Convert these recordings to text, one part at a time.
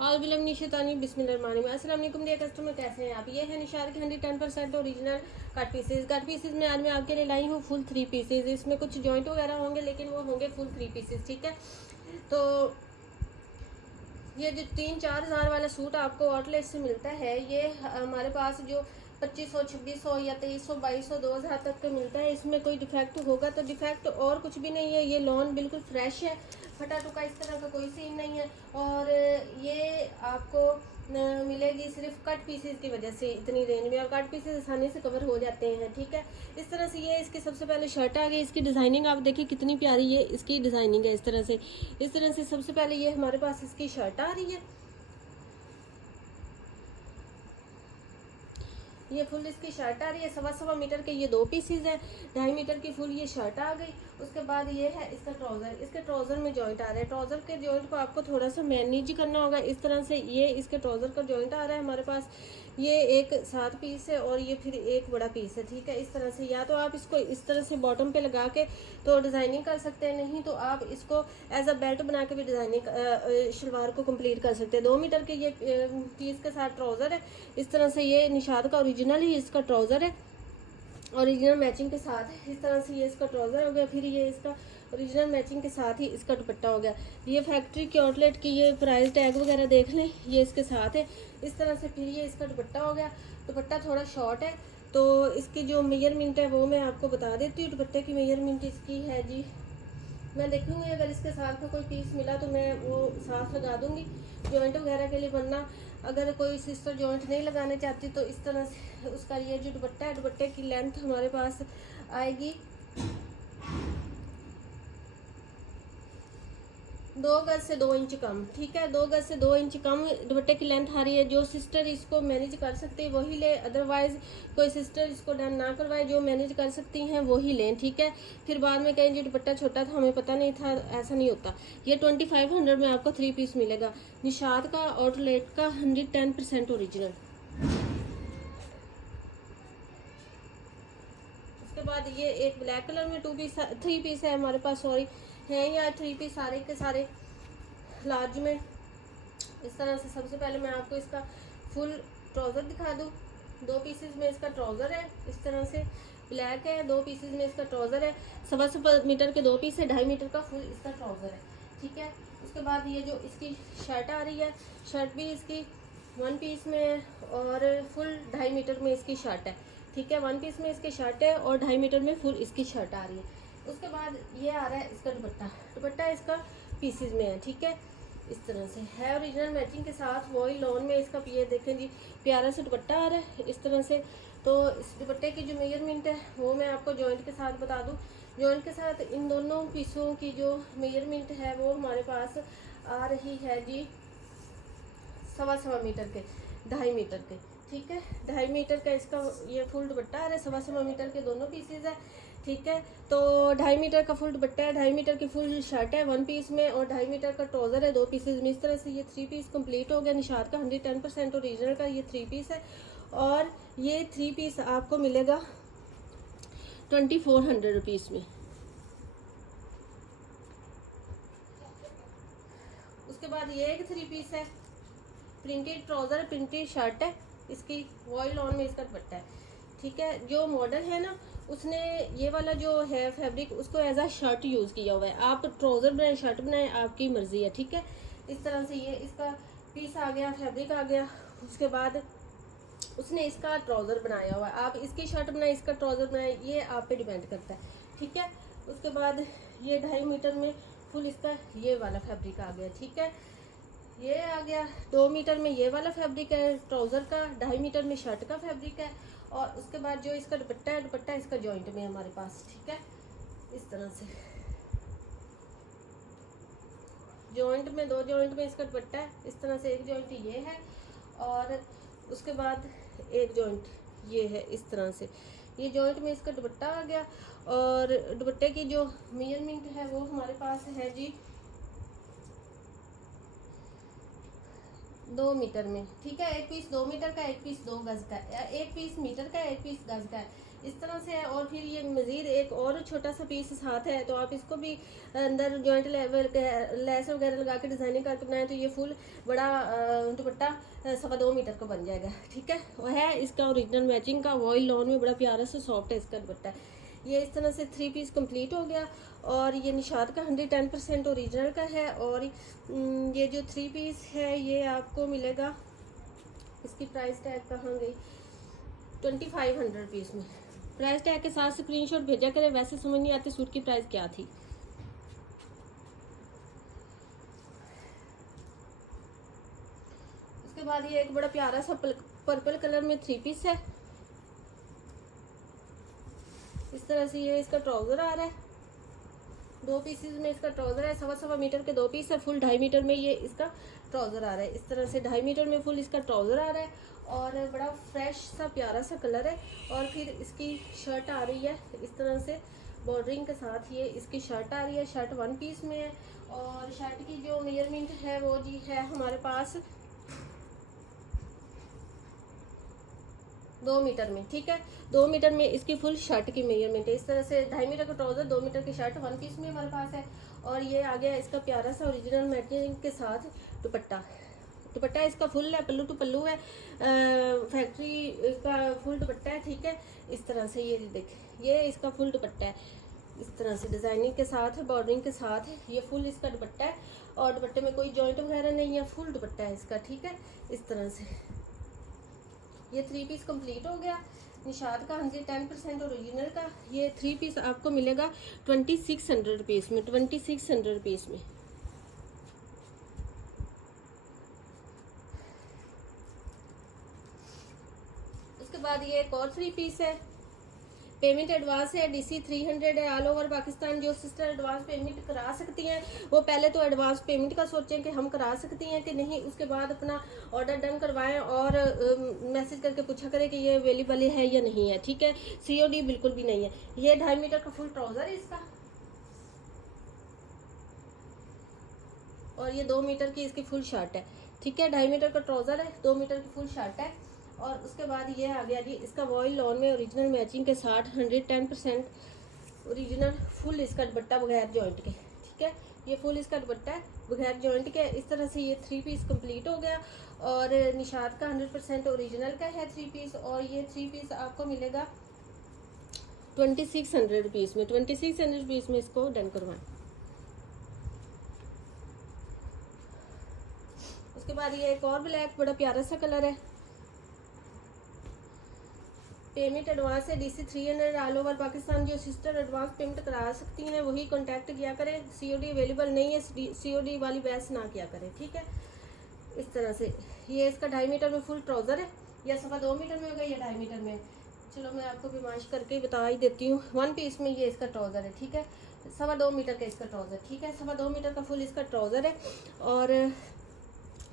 बिस्मिल्लाहिर्रहमानिर्रहीम। अस्सलाम वालेकुम डियर कस्टमर, कैसे हैं आप? ये है निशार के 110% original cut pieces. Cut pieces में आज मैं आपके लिए लाई हूँ फुल 3 पीसेज। इसमें कुछ जॉइंट वगैरह होंगे लेकिन वो होंगे फुल 3 पीसेज, ठीक है। तो ये जो 3-4 हज़ार वाला सूट आपको आउटलेट से मिलता है, ये हमारे पास जो 2500, 2600 या 2300, 2200, 2000 तक का मिलता है। इसमें कोई डिफेक्ट होगा तो डिफेक्ट और कुछ भी नहीं है। ये लॉन बिल्कुल फ्रेश है, फटा टुका इस तरह का कोई सीन नहीं है। और ये आपको मिलेगी सिर्फ कट पीसेस की वजह से इतनी रेंज में, और कट पीसेस आसानी से कवर हो जाते हैं, ठीक है। इस तरह से ये इसकी सबसे पहले शर्ट आ गई। इसकी डिज़ाइनिंग आप देखिए कितनी प्यारी ये इसकी डिज़ाइनिंग है। इस तरह से सबसे पहले ये हमारे पास इसकी शर्ट आ रही है। ये फुल इसकी शर्ट आ रही है। 1.25 मीटर के ये 2 पीसेज है। 2.5 मीटर की फुल ये शर्ट आ गई। उसके बाद ये है इसका ट्राउज़र। इसके ट्राउज़र में जॉइंट आ रहा है। ट्राउज़र के जॉइंट को आपको थोड़ा सा मैनेज करना होगा। इस तरह से ये इसके ट्राउज़र का जॉइंट आ रहा है हमारे पास। ये एक 7 पीस है और ये फिर एक बड़ा पीस है, ठीक है। इस तरह से या तो आप इसको इस तरह से बॉटम पे लगा के तो डिज़ाइनिंग कर सकते हैं, नहीं तो आप इसको एज अ बेल्ट बना के भी डिज़ाइनिंग शलवार को कंप्लीट कर सकते हैं। 2 मीटर के ये पीस के साथ ट्राउज़र है। इस तरह से ये निशाद का ओरिजिनल ही इसका ट्राउज़र है, ओरिजिनल मैचिंग के साथ है। इस तरह से ये इसका ट्राउज़र हो गया। फिर ये इसका ओरिजिनल मैचिंग के साथ ही इसका दुपट्टा हो गया। ये फैक्ट्री के आउटलेट की ये प्राइस टैग वगैरह देख लें, ये इसके साथ है। इस तरह से फिर ये इसका दुपट्टा हो गया। दुपट्टा थोड़ा शॉर्ट है तो इसकी जो मेजरमेंट है वो मैं आपको बता देती हूँ। दुपट्टे की मेजरमेंट इसकी है जी, मैं देखूँगी अगर इसके साथ का कोई पीस मिला तो मैं वो साथ लगा दूँगी जॉइंट वगैरह के लिए। वरना अगर कोई सिस्टर जॉइंट नहीं लगाने चाहती तो इस तरह से उसका ये जो दुपट्टा है, दुपट्टे की लेंथ हमारे पास आएगी 2 गज से 2 इंच कम, ठीक है। 2 गज से 2 इंच कम दुपट्टे की लेंथ आ रही है। जो सिस्टर इसको मैनेज कर सकती है वही ले, अदरवाइज कोई सिस्टर इसको डन ना करवाए। जो मैनेज कर सकती हैं वही लें, ठीक है। फिर बाद में कहें जो दुपट्टा छोटा था हमें पता नहीं था, ऐसा नहीं होता। ये 2500 में आपको 3 पीस मिलेगा निशाद का आउटलेट का 110% ओरिजिनल। उसके बाद ये एक ब्लैक कलर में 3 पीस है हमारे पास, सॉरी हैं या 3 पीस सारे के सारे लार्ज में। इस तरह से सबसे पहले मैं आपको इसका फुल ट्राउज़र दिखा दूँ। 2 पीसेस में इसका ट्राउज़र है। इस तरह से ब्लैक है, 2 पीसेस में इसका ट्राउज़र है। 1.25 मीटर के 2 पीस है। 2.5 मीटर का फुल इसका ट्राउज़र है, ठीक है। उसके बाद ये जो इसकी शर्ट आ रही है, शर्ट भी इसकी 1 पीस में है और फुल 2.5 मीटर में इसकी शर्ट है, ठीक है। 1 पीस में इसकी शर्ट है और 2.5 मीटर में फुल इसकी शर्ट आ रही है। उसके बाद ये आ रहा है इसका दुपट्टा। दुपट्टा इसका पीसेस में है, ठीक है। इस तरह से है ओरिजिनल मैचिंग के साथ। वही लॉन में इसका ये देखें जी प्यारा सा दुपट्टा आ रहा है इस तरह से। तो इस दुपट्टे की जो मेजरमेंट है वो मैं आपको जॉइंट के साथ बता दूं। जॉइंट के साथ इन दोनों पीसों की जो मेजरमेंट है वो हमारे पास आ रही है जी 1.25 मीटर के, 2.5 मीटर के, ठीक है। 2.5 मीटर का इसका ये फुल दुपट्टा आ रहा है। 1.25 मीटर के दोनों पीसेज है, ठीक है। तो 2.5 मीटर का फुल दुपट्टा है, 2.5 मीटर की फुल शर्ट है 1 पीस में, और 2.5 मीटर का ट्राउज़र है 2 पीसेज में। इस तरह से ये 3 पीस कंप्लीट हो गया निशाद का 110% ओरिजिनल का ये 3 पीस है। और ये 3 पीस आपको मिलेगा 2400 रुपीज़ में। उसके बाद ये एक 3 पीस है, प्रिंटेड ट्राउज़र, प्रिंटेड शर्ट है इसकी, वॉइल ऑन में इसका दुपट्टा है, ठीक है। जो मॉडल है ना उसने ये वाला जो है फैब्रिक उसको एज आ शर्ट यूज़ किया हुआ है। आप ट्राउज़र बनाए शर्ट बनाए आपकी मर्ज़ी है, ठीक है। इस तरह से ये इसका पीस आ गया, फैब्रिक आ गया। उसके बाद उसने इसका ट्राउज़र बनाया हुआ है। आप इसकी शर्ट बनाए इसका ट्राउज़र बनाए, ये आप पे डिपेंड करता है, ठीक है। उसके बाद ये 2.5 मीटर में फुल इसका ये वाला फैब्रिक आ गया, ठीक है। ये आ गया 2 मीटर में ये वाला फैब्रिक है ट्राउज़र का, 2.5 मीटर में शर्ट का फैब्रिक है। और उसके बाद जो इसका दुपट्टा है, दुपट्टा इसका जॉइंट में है हमारे पास, ठीक है। इस तरह से जॉइंट में, 2 जॉइंट में इसका दुपट्टा है। इस तरह से एक जॉइंट ये है और उसके बाद एक जॉइंट ये है। इस तरह से ये जॉइंट में इसका दुपट्टा आ गया। और दुपट्टे की जो मेजरमेंट है वो हमारे पास है जी 2 मीटर में, ठीक है। एक पीस 2 मीटर का, एक पीस 2 गज का, एक पीस मीटर का, एक पीस गज का है। इस तरह से है। और फिर ये मज़ीद एक और छोटा सा पीस साथ है, तो आप इसको भी अंदर जॉइंट लेवल लेस वगैरह लगा के डिज़ाइनिंग करके बनाएं तो ये फुल बड़ा दुपट्टा 2.25 मीटर का बन जाएगा। ठीक है, वो है इसका ओरिजिनल मैचिंग का वॉइल लॉन में बड़ा प्यारा सा सॉफ्ट है इसका दुपट्टा। ये इस तरह से 3 पीस कंप्लीट हो गया। और ये निशात का 110% ओरिजिनल का है। और ये जो 3 पीस है ये आपको मिलेगा, इसकी प्राइस टैग कहाँ गई, 2500 रुपीज़ में। प्राइस टैग के साथ स्क्रीनशॉट भेजा करें, वैसे समझ नहीं आती सूट की प्राइस क्या थी। उसके बाद ये एक बड़ा प्यारा सा पर्पल कलर में 3 पीस है। इस तरह से ये इसका ट्राउजर आ रहा है, 2 पीसेस में इसका ट्राउजर है। 1.25 मीटर के 2 पीस है, फुल 2.5 मीटर में ये इसका ट्राउजर आ रहा है। इस तरह से 2.5 मीटर में फुल इसका ट्राउजर आ रहा है और बड़ा फ्रेश सा प्यारा सा कलर है। और फिर इसकी शर्ट आ रही है इस तरह से बॉर्डरिंग के साथ, ये इसकी शर्ट आ रही है। शर्ट 1 पीस में है और शर्ट की जो मेजरमेंट है वो जी है हमारे पास 2 मीटर में। ठीक है, 2 मीटर में इसकी फुल शर्ट की मेजरमेंट है। इस तरह से 2.5 मीटर का ट्राउजर, 2 मीटर की शर्ट 1 पीस में हमारे पास है। और ये आ गया इसका प्यारा सा ओरिजिनल मैचिंग के साथ दुपट्टा। दुपट्टा इसका फुल है, पल्लू टू पल्लू है, फैक्ट्री का फुल दुपट्टा है। ठीक है, इस तरह से ये देखें, ये इसका फुल दुपट्टा है। इस तरह से डिज़ाइनिंग के साथ, बॉर्डरिंग के साथ ये फुल इसका दुपट्टा है। और दुपट्टे में कोई जॉइंट वगैरह नहीं है, फुल दुपट्टा है इसका। ठीक है, इस तरह से ये 3 पीस कंप्लीट हो गया। निशात का 110% ओरिजिनल का ये 3 पीस आपको मिलेगा 2600 रुपीज़ में, 2600 रुपीज़ में। उसके बाद ये एक और 3 पीस है, पेमेंट एडवांस है, DC 300 है। ऑल ओवर पाकिस्तान जो सिस्टर एडवांस पेमेंट करा सकती हैं वो पहले तो एडवांस पेमेंट का सोचें कि हम करा सकती हैं कि नहीं, उसके बाद अपना ऑर्डर डन करवाएं और मैसेज करके पूछा करें कि ये अवेलेबल है या नहीं है। ठीक है, COD बिल्कुल भी नहीं है। ये 2.5 मीटर का फुल ट्राउजर है इसका और ये 2 मीटर की इसकी फुल शर्ट है। ठीक है, 2.5 मीटर का ट्राउजर है, 2 मीटर की फुल शर्ट है। और उसके बाद ये आ गया जी इसका वॉइल लॉन में ओरिजिनल मैचिंग के साथ 110% ओरिजिनल फुल इसका दुपट्टा बगैर जॉइंट के। ठीक है, ये फुल इसका दुपट्टा है बगैर जॉइंट के। इस तरह से ये 3 पीस कंप्लीट हो गया। और निशात का 100% ओरिजिनल का है 3 पीस। और ये 3 पीस आपको मिलेगा 2600 रुपीज़ में, 2600 रुपीज़ में इसको डन करवाएं। उसके बाद ये एक और ब्लैक बड़ा प्यारा सा कलर है, पेमेंट एडवांस है, DC 300। ऑल ओवर पाकिस्तान जो सिस्टर एडवांस पेमेंट करा सकती हैं वही कांटेक्ट किया करें। COD अवेलेबल नहीं है, COD वाली बहस ना किया करें। ठीक है, इस तरह से ये इसका 2.5 मीटर में फुल ट्राउजर है, या 2.25 मीटर में होगा या 2.5 मीटर में। चलो मैं आपको विमाश करके ही बता ही देती हूँ। 1 पीस में ये इसका ट्राउजर है। ठीक है, 2.25 मीटर का इसका ट्राउजर। ठीक है, 2.25 मीटर का फुल इसका ट्राउजर है और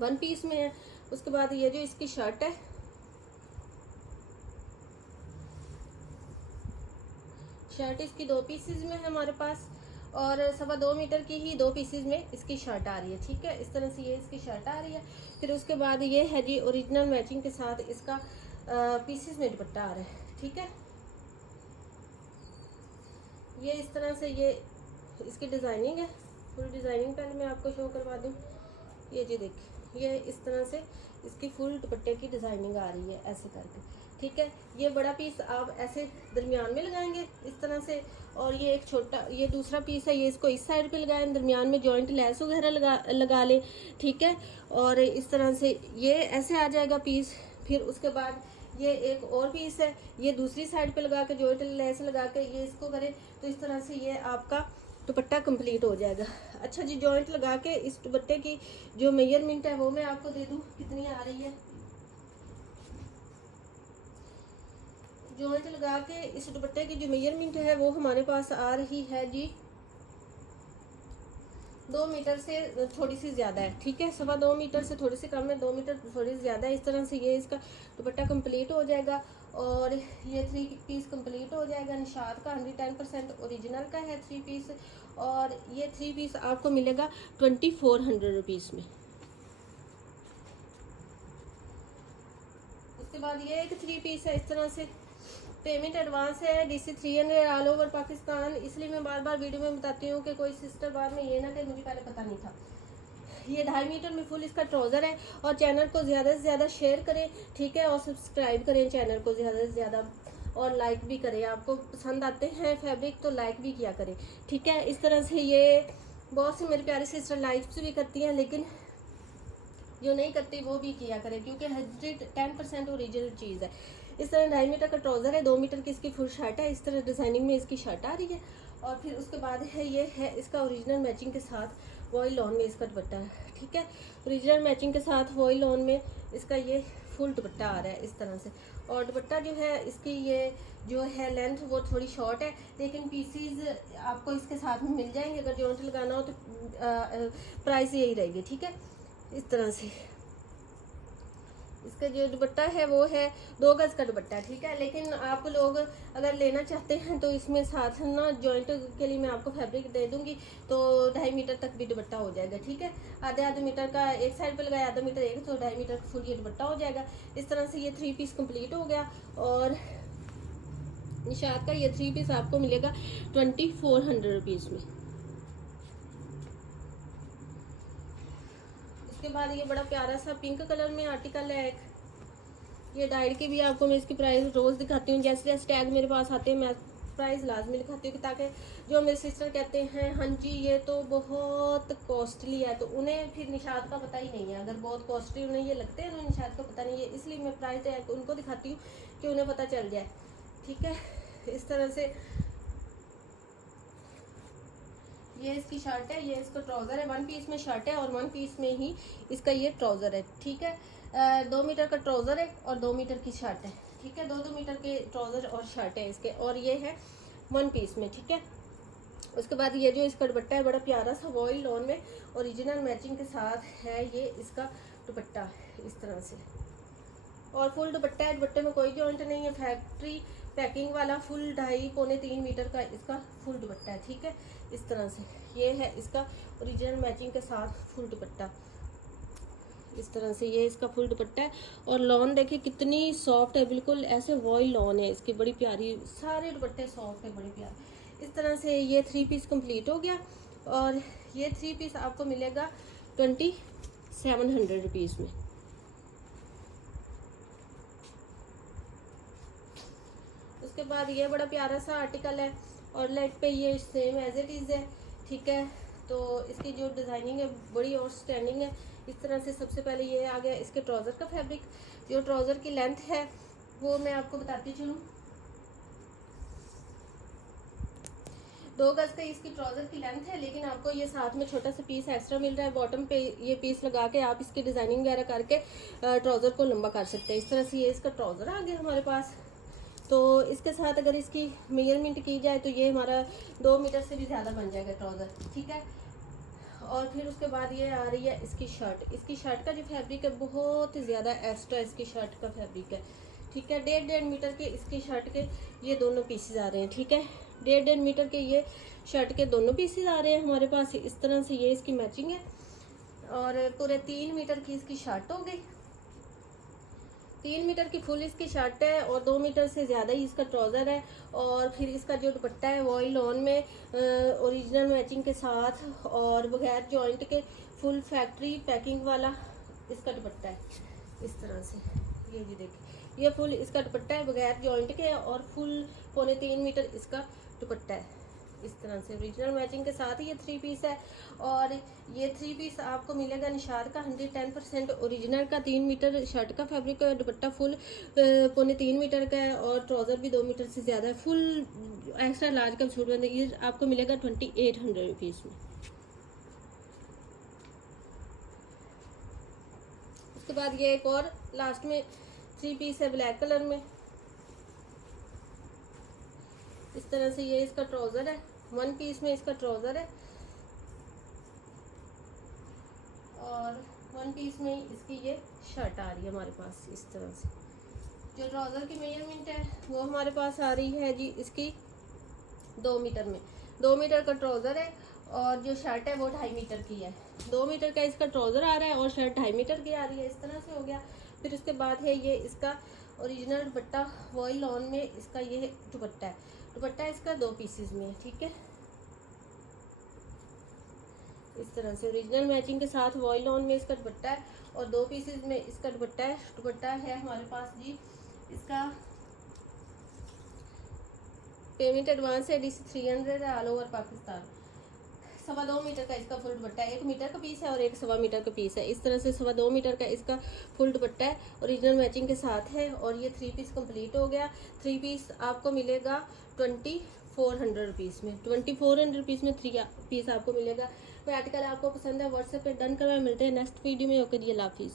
1 पीस में है। उसके बाद ये जो इसकी शर्ट है, शर्ट इसकी 2 पीसेज में है हमारे पास और 2.25 मीटर की ही 2 पीसेज में इसकी शर्ट आ रही है। ठीक है, इस तरह से ये इसकी शर्ट आ रही है। फिर उसके बाद ये है जी ओरिजिनल मैचिंग के साथ इसका पीसेज में दुपट्टा आ रहा है। ठीक है, ये इस तरह से ये इसकी डिज़ाइनिंग है, फुल डिज़ाइनिंग पहले मैं आपको शो करवा दूँ। ये जी देखिए, ये इस तरह से इसकी फुल दुपट्टे की डिज़ाइनिंग आ रही है ऐसे करके। ठीक है, ये बड़ा पीस आप ऐसे दरमियान में लगाएंगे इस तरह से, और ये एक छोटा, ये दूसरा पीस है, ये इसको इस साइड पे लगाएं, दरमियान में जॉइंट लेस वगैरह लगा लें। ठीक है, और इस तरह से ये ऐसे आ जाएगा पीस। फिर उसके बाद ये एक और पीस है, ये दूसरी साइड पे लगा के जॉइंट लेस लगा के ये इसको करें तो इस तरह से ये आपका दुपट्टा कंप्लीट हो जाएगा। अच्छा जी, जॉइंट लगा के इस दुपट्टे की जो मेजरमेंट है वो मैं आपको दे दूँ कितनी आ रही है। जॉइंट लगा के इस दुपट्टे की जो मेजरमेंट है वो हमारे पास आ रही है जी 2 मीटर से थोड़ी सी ज़्यादा है। ठीक है, 2.25 मीटर से थोड़ी सी कम है, 2 मीटर थोड़ी सी ज़्यादा है। इस तरह से ये इसका दुपट्टा कंप्लीट हो जाएगा और ये 3 पीस कंप्लीट हो जाएगा। निशात का 110% ओरिजिनल का है 3 पीस और ये 3 पीस आपको मिलेगा 2400 रुपीज़ में। उसके बाद ये एक 3 पीस है इस तरह से, पेमेंट एडवांस है DC 300 ऑल ओवर पाकिस्तान। इसलिए मैं बार बार वीडियो में बताती हूँ कि कोई सिस्टर बाद में ये ना कि मुझे पहले पता नहीं था। ये 2.5 मीटर में फुल इसका ट्राउज़र है। और चैनल को ज़्यादा से ज़्यादा शेयर करें, ठीक है, और सब्सक्राइब करें चैनल को ज़्यादा से ज़्यादा, और लाइक भी करें। आपको पसंद आते हैं फैब्रिक तो लाइक भी किया करें, ठीक है। इस तरह से ये बहुत सी मेरी प्यारी सिस्टर लाइक्स भी करती हैं, लेकिन जो नहीं करती वो भी किया करें, क्योंकि 10% ओरिजिनल चीज़ है। इस तरह 2.5 मीटर का ट्राउज़र है, 2 मीटर की इसकी फुल शर्ट है। इस तरह डिज़ाइनिंग में इसकी शर्ट आ रही है। और फिर उसके बाद है ये है इसका ओरिजिनल मैचिंग के साथ वॉइल लॉन में इसका दुपट्टा है, ठीक है। ओरिजिनल मैचिंग के साथ वॉइल लॉन में इसका ये फुल दुपट्टा आ रहा है इस तरह से। और दुपट्टा जो है इसकी ये जो है लेंथ वो थोड़ी शॉर्ट है, लेकिन पीसीज आपको इसके साथ में मिल जाएंगे। अगर जॉइंट लगाना हो तो प्राइस यही रहेगी, ठीक है। इस तरह से इसका जो दुपट्टा है वो है 2 गज का दुपट्टा, ठीक है। लेकिन आप लोग अगर लेना चाहते हैं तो इसमें साथ ना जॉइंट के लिए मैं आपको फैब्रिक दे दूंगी, तो 2.5 मीटर तक भी दुपट्टा हो जाएगा, ठीक है। आधे मीटर का एक साइड पे लगाया, आधा मीटर एक, तो 2.5 मीटर का फुल ये दुपट्टा हो जाएगा। इस तरह से ये 3 पीस कंप्लीट हो गया। और निशात का ये 3 पीस आपको मिलेगा 2400 रुपीज़ में। उसके बाद ये बड़ा प्यारा सा पिंक कलर में आर्टिकल है एक, ये डाइड की भी आपको मैं इसकी प्राइस रोज़ दिखाती हूँ। जैसे जैसे टैग मेरे पास आते हैं मैं प्राइस लाजमी दिखाती हूँ, ताकि जो मेरे सिस्टर कहते हैं हाँ जी ये तो बहुत कॉस्टली है, तो उन्हें फिर निशात का पता ही नहीं है। अगर बहुत कॉस्टली उन्हें ये लगते हैं उन्हें निशात का पता नहीं है, इसलिए मैं प्राइस टैग उनको दिखाती हूँ कि उन्हें पता चल जाए, ठीक है। इस तरह से ये इसकी शर्ट है, ये इसका ट्राउज़र है। 1 पीस में शर्ट है और 1 पीस में ही इसका ये ट्राउज़र है, ठीक है। 2 मीटर का ट्राउज़र है और 2 मीटर की शर्ट है, ठीक है। 2 मीटर के ट्राउज़र और शर्ट है इसके, और ये है 1 पीस में, ठीक है। उसके बाद ये जो इसका दुपट्टा है बड़ा प्यारा सा वॉइल लॉन में ओरिजिनल मैचिंग के साथ है ये इसका दुपट्टा इस तरह से। और फुल दुपट्टा है, दुपट्टे में कोई जॉइंट नहीं है, फैक्ट्री पैकिंग वाला फुल 2.5-3 मीटर का इसका फुल दुपट्टा है, ठीक है। इस तरह से ये है इसका ओरिजिनल मैचिंग के साथ फुल दुपट्टा, इस तरह से ये इसका फुल दुपट्टा है। और लॉन देखिए कितनी सॉफ्ट है, बिल्कुल ऐसे वॉइल लॉन है इसकी, बड़ी प्यारी, सारे दुपट्टे सॉफ्ट है, बड़ी प्यारी। इस तरह से ये 3 पीस कंप्लीट हो गया। और ये 3 पीस आपको मिलेगा 2700 रुपीज़ में। उसके बाद ये बड़ा प्यारा सा आर्टिकल है और लेट पे ये सेम एज इट इज़ है, ठीक है। तो इसकी जो डिज़ाइनिंग है बड़ी और स्टैंडिंग है। इस तरह से सबसे पहले ये आ गया इसके ट्राउज़र का फैब्रिक। जो ट्राउज़र की लेंथ है वो मैं आपको बताती चलूँ, 2 गज का इसकी ट्राउज़र की लेंथ है, लेकिन आपको ये साथ में छोटा सा पीस एक्स्ट्रा मिल रहा है। बॉटम पे ये पीस लगा के आप इसकी डिज़ाइनिंग वगैरह करके ट्राउज़र को लंबा कर सकते हैं। इस तरह से ये इसका ट्राउज़र आ गया हमारे पास। तो इसके साथ अगर इसकी मेजरमेंट की जाए तो ये हमारा 2 मीटर से भी ज़्यादा बन जाएगा ट्राउज़र, ठीक है। और फिर उसके बाद ये आ रही है इसकी शर्ट। इसकी शर्ट का जो फैब्रिक है बहुत ज़्यादा एक्स्ट्रा इसकी शर्ट का फैब्रिक है, ठीक है। 1.5 मीटर के इसकी शर्ट के ये दोनों पीसेज आ रहे हैं, ठीक है। 1.5 मीटर के ये शर्ट के दोनों पीसेज आ रहे हैं हमारे पास। इस तरह से ये इसकी मैचिंग है। और पूरे 3 मीटर की इसकी शर्ट हो गई। 3 मीटर की फुल इसकी शर्ट है और 2 मीटर से ज़्यादा ही इसका ट्राउज़र है। और फिर इसका जो दुपट्टा है वॉइल लॉन में ओरिजिनल मैचिंग के साथ और बगैर जॉइंट के फुल फैक्ट्री पैकिंग वाला इसका दुपट्टा है इस तरह से। ये भी देखिए ये फुल इसका दुपट्टा है बगैर जॉइंट के, और फुल 3.25 मीटर इसका दुपट्टा है इस तरह से। ओरिजिनल मैचिंग के साथ ये 3 पीस है। और ये 3 पीस आपको मिलेगा निशात का 110% ओरिजिनल का। 3 मीटर शर्ट का फैब्रिक है, दुपट्टा फुल 3.25 मीटर का है और ट्राउज़र भी 2 मीटर से ज़्यादा है। फुल एक्स्ट्रा लार्ज का सूट बंद ये आपको मिलेगा 2800 रुपीज़ में। उसके बाद ये एक और लास्ट में 3 पीस है ब्लैक कलर में। इस तरह से ये इसका ट्राउज़र है, 1 पीस में इसका ट्राउज़र है और 1 पीस में इसकी ये शर्ट आ रही है हमारे पास इस तरह से। जो ट्राउज़र की मेजरमेंट है वो हमारे पास आ रही है जी इसकी 2 मीटर में। 2 मीटर का ट्राउज़र है और जो शर्ट है वो 2.5 मीटर की है। 2 मीटर का इसका ट्राउज़र आ रहा है और शर्ट 2.5 मीटर की आ रही है। इस तरह से हो गया। फिर उसके बाद है ये इसका ओरिजिनल दुपट्टा वॉइल लॉन में, इसका ये दुपट्टा है। दुपट्टा इसका 2 पीसेस में है, ठीक है। इस तरह से ओरिजिनल मैचिंग के साथ वॉइल लॉन में इसका दुपट्टा है और 2 पीसेस में इसका दुपट्टा है। दुपट्टा है हमारे पास जी, इसका पेमेंट एडवांस है DC 300 है ऑल ओवर पाकिस्तान। 2.25 मीटर का इसका फुल दुपट्टा है। 1 मीटर का पीस है और 1 2.25 मीटर का पीस है। इस तरह से 2.25 मीटर का इसका फुल दुपट्टा है, ओरिजिनल मैचिंग के साथ है। और ये 3 पीस कंप्लीट हो गया। 3 पीस आपको मिलेगा 2400 रुपीज़ में। 2400 रुपीज़ में 3 पीस आपको मिलेगा। कोई आर्टिकल आपको पसंद है व्हाट्सएप पे डन करवाएं। मिलते हैं नेक्स्ट वीडियो में। ओके जी, अल्लाह हाफिज़।